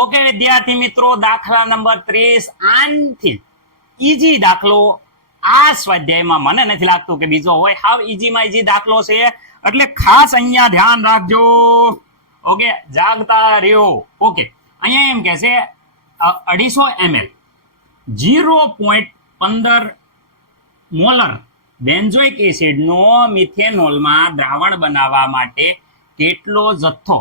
Okay વિદ્યાર્થી મિત્રો, દાખલા નંબર 30 આનથી ઈજી દાખલો આ સ્વાધ્યાયમાં મને નથી લાગતું કે બીજો હોય. હાવ ઈજીમાં ઈજી દાખલો છે એટલે ખાસ અહીંયા ધ્યાન રાખજો. ઓકે, જાગતા રહ્યો. ઓકે, અહીંયા એમ કે છે 250 ml 0.15 મોલર બેન્ઝોઇક એસિડનો મિથેનોલમાં દ્રાવણ બનાવવા માટે કેટલો જથ્થો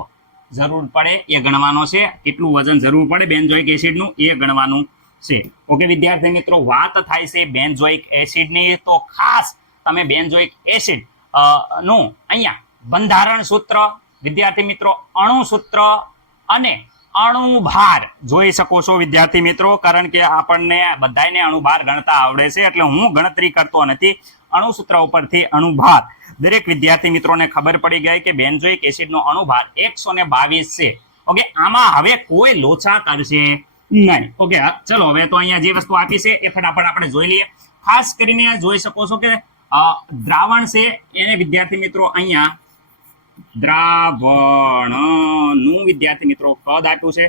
જરૂર પડે એ ગણવાનો છે. કેટલું વજન જરૂર પડે બેન્ઝોઇક એસિડનું એ ગણવાનું છે. ઓકે વિદ્યાર્થી મિત્રો, વાત થાય છે બેન્ઝોઇક એસિડની, તો ખાસ તમે બેન્ઝોઇક એસિડ નું અહીંયા બંધારણ સૂત્ર વિદ્યાર્થી મિત્રો, અણુ સૂત્ર અને અણુભાર જોઈ શકો છો વિદ્યાર્થી મિત્રો. કારણ કે આપણને બધાને અણુભાર ગણતા આવડે છે એટલે હું ગણતરી કરતો નથી. અણુ સૂત્ર ઉપરથી અણુભાર દરેક વિદ્યાર્થી મિત્રોને ખબર પડી ગઈ કે બેન્ઝોઇક એસિડનો અણુભાર 122 છે. ઓકે, આમાં હવે કોઈ લોચા કરશે નહીં. ઓકે, ચલો હવે તો અહીંયા જે વસ્તુ આપી છે એ ફટાફટ આપણે જોઈ લઈએ. ખાસ કરીને જોઈ શકો છો કે દ્રાવણ છે એને વિદ્યાર્થી મિત્રો અહીંયા દ્રાવણનું વિદ્યાર્થી મિત્રો કદ આપ્યું છે.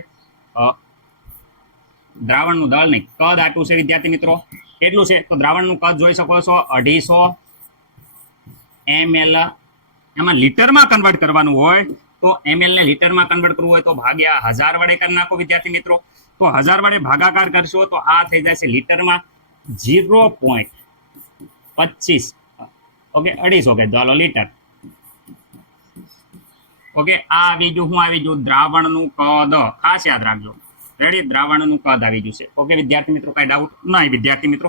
દ્રાવણનું દળ નહીં, કદ આપ્યું છે વિદ્યાર્થી મિત્રો. કેટલું છે તો દ્રાવણનું કદ જોઈ શકો છો 250 ml. એમાં લીટરમાં કન્વર્ટ કરવાનું હોય તો ml ને લીટરમાં કન્વર્ટ કરવું હોય તો ભાગ્યા 1000 વડે કરી નાખો વિદ્યાર્થી મિત્રો. તો 1000 વડે ભાગાકાર કરશો તો આ થઈ જશે લીટરમાં 0.25. ઓકે, 250 કે ચાલો લીટર. ઓકે, આ આવી ગયું. શું આવી ગયું? દ્રાવણનું કદ. ખાસ યાદ રાખજો. રેડી, દ્રાવણનું કદ આવી ગયું છે. ઓકે વિદ્યાર્થી મિત્રો, કઈ ડાઉટ નહીં વિદ્યાર્થી મિત્રો?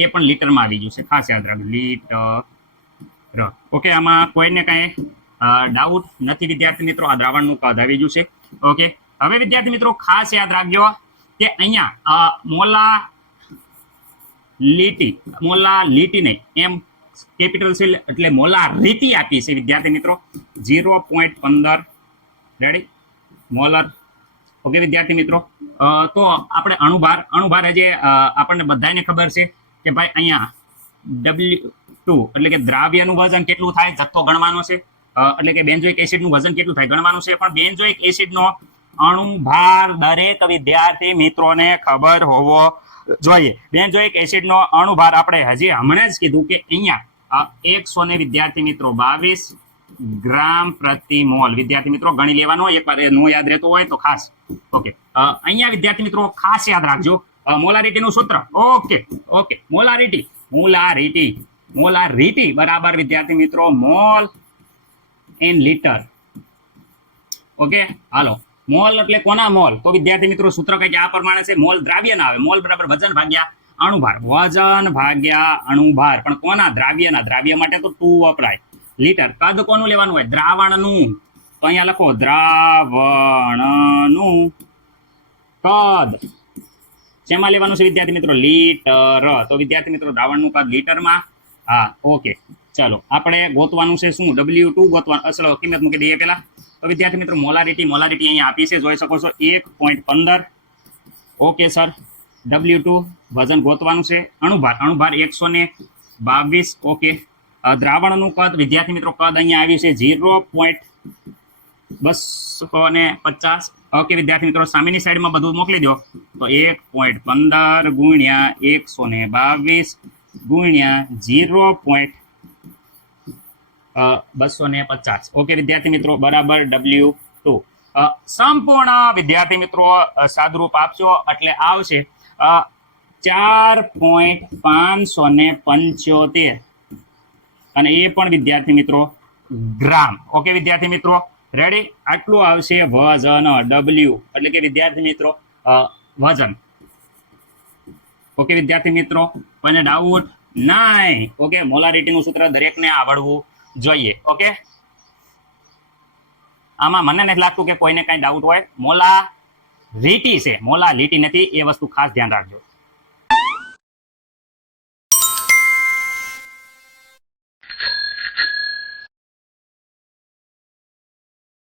એ પણ લીટરમાં આવી ગયું છે. ખાસ યાદ રાખજો, લીટર. ઓકે, આમાં કોઈને કઈ ડાઉટ નથી વિદ્યાર્થી મિત્રો? આ દ્રાવણનું કદ આવી ગયું છે. ઓકે, હવે વિદ્યાર્થી મિત્રો ખાસ યાદ રાખજો કે અહીંયા મોલાલિટી નહીં, એમ કેપિટલ છે એટલે મોલારિટી આપી છે વિદ્યાર્થી મિત્રો 0.15. Ready, molar. ઓકે વિદ્યાર્થી મિત્રો, તો આપણે અણુભાર હજી આપણને બધાને ખબર છે કે ભાઈ અહીંયા W2 એટલે કે દ્રાવ્યનું વજન કેટલું થાય જથ્થો ગણવાનો છે. એટલે કે બેન્ઝોઇક એસિડનું વજન કેટલું થાય ગણવાનું છે. પણ બેન્ઝોઇક એસિડનો અણુભાર દરેક વિદ્યાર્થી મિત્રોને ખબર હોવો જોઈએ. બેન્ઝોઇક એસિડનો અણુભાર આપણે હજી હમણાં જ કીધું કે અહીંયા 100 ને વિદ્યાર્થી મિત્રો 22 ગ્રામ પ્રતિ મોલ વિદ્યાર્થી મિત્રો ગણી લેવાનો. એકવાર નો યાદ રહેતો હોય તો ખાસ. ઓકે, અહીંયા વિદ્યાર્થી મિત્રો ખાસ યાદ રાખજો મોલારિટીનું સૂત્ર. ઓકે, મોલારિટી બરાબર વિદ્યાર્થી મિત્રો mall in litre. Okay, hello, mall એટલે કોના મોલ? તો વિદ્યાર્થી મિત્રો સૂત્ર કઈ આ પ્રમાણે છે, મોલ દ્રાવ્યના આવે, મોલ બરાબર વજન ભાગ્યા અણુભાર, વજન ભાગ્યા અણુભાર. પણ કોના? દ્રાવ્યના. દ્રાવ્ય માટે તો 2 વપરાય. લીટર. કદ કોનું લેવાનું હોય? દ્રાવણનું. તો અહીંયા લખો દ્રાવણનું કદ. શેમાં લેવાનું છે વિદ્યાર્થી મિત્રો? લીટર. તો વિદ્યાર્થી મિત્રો દ્રાવણનું કદ લીટરમાં. હા, ઓકે, ચલો આપણે ગોતવાનું છે શું? W2 ગોતવાનું. અસલ કિંમત મૂકી દઈએ પેલા. તો વિદ્યાર્થી મિત્રો મોલારિટી અહીંયા આપી છે, જોઈ શકો છો 1.15. ઓકે સર, W2 વજન ગોતવાનું છે. અણુભાર 122. ઓકે, દ્રાવણનું કદ વિદ્યાર્થી મિત્રો કદ અહીંયા આવ્યું છે 0.250. ઓકે વિદ્યાર્થી મિત્રો સામેની સાઈડમાં બધું મોકલી દો. તો 1.15 ગુણ્યા 122 ગુણ્યા 0.250. ઓકે વિદ્યાર્થી મિત્રો બરાબર W2. સંપૂર્ણ વિદ્યાર્થી મિત્રો સાદુરૂપ આપશો એટલે આવશે 4.575. અને એ પણ વિદ્યાર્થી મિત્રો ગ્રામ. ઓકે વિદ્યાર્થી મિત્રો, રેડી, આટલું આવશે વજન W એટલે કે વિદ્યાર્થી મિત્રો વજન. ઓકે વિદ્યાર્થી મિત્રો, કોઈને ડાઉટ નહીં? ઓકે, મોલારિટીનું સૂત્ર દરેકને આવડવું જોઈએ. ઓકે, આમાં મને નથી લાગતું કે કોઈને કઈ ડાઉટ હોય. મોલારિટી છે, મોલાલિટી નથી, એ વસ્તુ ખાસ ધ્યાન રાખજો.